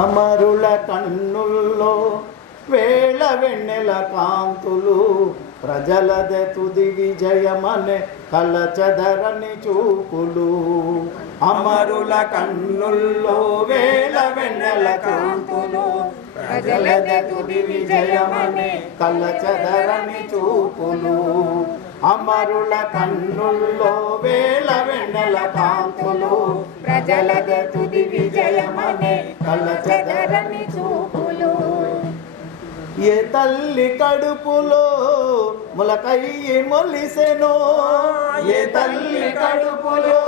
అమరుల కన్నుల్లో వేళ వెన్నెల కాంతులు ప్రజలదే తుది విజయమనే కలచదరని చూపులు. అమరుల కన్నుల్లో వేళ వెన్నెల కాంతులు ప్రజలదే తుది విజయమనే కలచదరని చూపులు. అమరుల కన్నుల్లో వేళ వెన్నెల కాంతులు ప్రజలదే తుది విజయమనే కలచదరని చూపులు. ఏ తల్లి కడుపులో మొలకయ్యి మొలిసెనో, ఏ తల్లి కడుపులో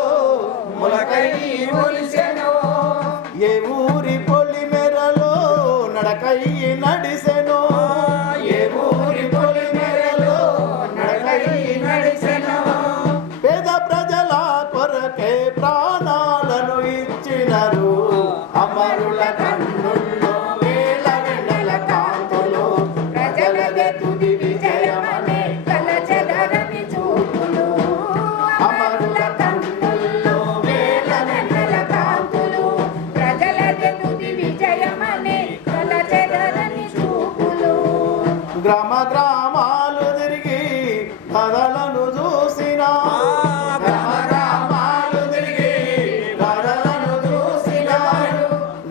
మొలకయ్యి మొలిసెనో, ఏ ఊరి పొలిమెరలో నడకయ్యి నడిసెనో, ఏ ఊరి పొలిమెరలో నడకయ్యి నడిసెనో. పేద ప్రజల కొరకే ప్రాణాలను ఇచ్చినరు. అమరుల కన్నుల్లో వేళ వెన్నెల కాంతులు ప్రజలదే తుది విజయమనే కలచదరని చూపులు. అమరుల కన్నుల్లో వేళ వెన్నెల కాంతులు ప్రజలదే తుది విజయమనే కలచదరని చూపులు. గ్రామ గ్రామాలు తిరిగి కథలను చూసినా, గ్రామ గ్రామాలు తిరిగి కథలను చూసినా,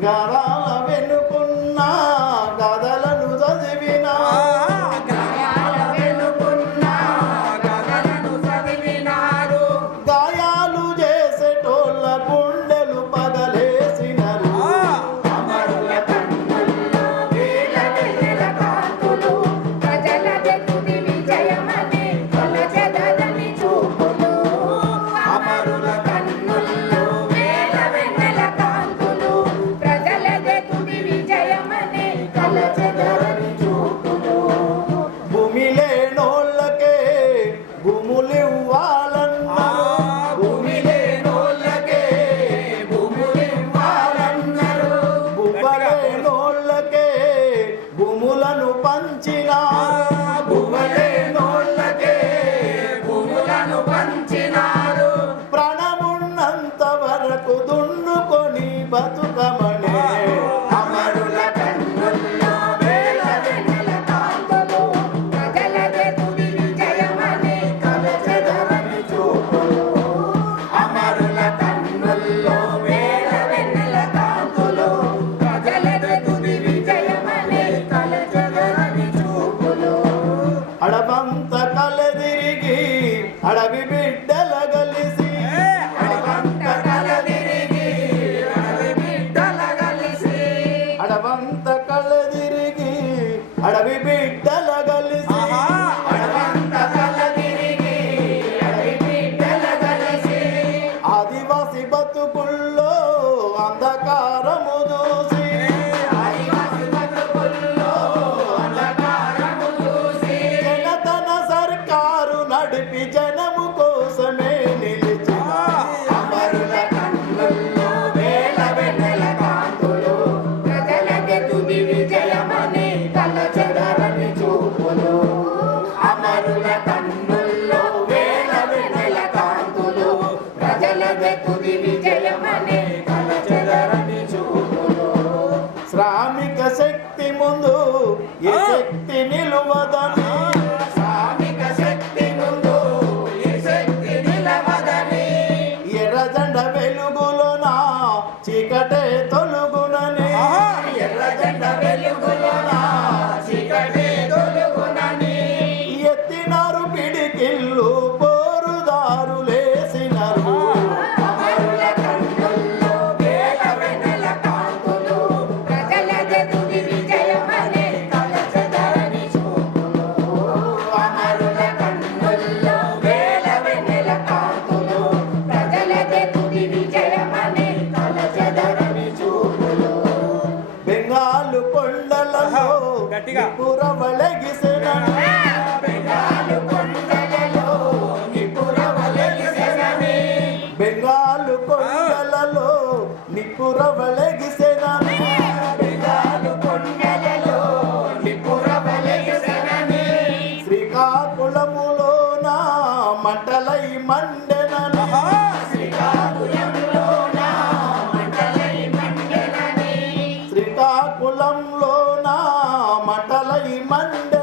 గరాల వెనుకున్న కథలను చదివినా, గరాల వెనుకున్న కథలను చదివినారు. గాయాలు చేసేటోళ్ళ గుండెలు పగలేసినారు. అమరుల కన్నుల్లో వేళ వెన్నెల కాంతులు ప్రజలదే తుది విజయమనే కలచదరని చూపులు. అమరుల కన్నుల్లో వేళ వెన్నెల కాంతులు ప్రజలదే తుది విజయమనే కలచదరని చూపులు. భూమి లేనోళ్ళకే భూములివ్వాలన్నారు, భూమి లేనోళ్ళకే భూములివ్వాలన్నారు. భూమలేనోళ్ళకే భూములను పంచినా, భూమలేనోళ్ళకే భూములను పంచినారు. ప్రాణమున్నంత వరకు దున్నుకొని బతుకమనే. అమరుల కన్నుల్లో వేళ వెన్నెల కాంతులు ప్రజలదే తుది విజయమనే కలచదరని చూపులు. అమరుల కన్నుల్లో వేళ వెన్నెల కాంతులు ప్రజలదే తుది విజయమనే కలచదరని చూపులు. అడవంత కలదిరిగి అడవి బిడ్డల గలిసి, అడవంత కలదిరిగి అడవి బిడ్డల గలిసి, అడవంత కలదిరిగి అడవి బిడ్డల గలిసి, అడవంత కలదిరిగి అడవి బిడ్డల గలిసి. ఆదివాసి బతుకుల్లో అంధకారము చూసి, ఆదివాసి బతుకుల్లో అంధకారము చూసి, జనతన సర్కారు నడిపి జనము కోసమే నిలిచిన. అమరుల కన్నుల్లో వేళ వెన్నెల కాంతులు ప్రజలదే తుది విజయమనే కలచదరని చూపులు. అమరుల కన్నుల్లో వేళ వెన్నెల కాంతులు ప్రజలదే తుది విజయమనే కలచదరని చూపులు. శ్రామిక శక్తి ముందు ఏ శక్తి నిలువదని, శ్రామిక శక్తి ముందు ఏ శక్తి నిలవదని. ఎర్రజెండ వెలుగులోన చీకటే తొలుగునని, ఎర్రజెండ వెలుగులోన చీకటే తొలుగునని. ఎత్తినారు పిడికిళ్ళు పోరుదారులేసినారు. అమరుల కన్నుల్లో వేళ వెన్నెల కాంతులు ప్రజలదే తుది విజయమనే కలచదరని చూపులు. అమరుల కన్నుల్లో వేళ వెన్నెల కాంతులు ప్రజలదే తుది విజయమనే కలచదరని చూపులు. బెంగాలు కొండలలో నిపురవలెగిసెనని, బెంగాలు కొండలలో నిపురవలెగిసెనని, బెంగాలు కొండలలో నిపురవలెగిసెనని, బెంగాలు కొండలలో నిపురవలెగిసెనని. శ్రీకాకుళములోన మంటలై మండెనని, శ్రీకాకుళములోన మంటలై మండెనని. శ్రీకాకుళంలో నా మంటలై మండెనని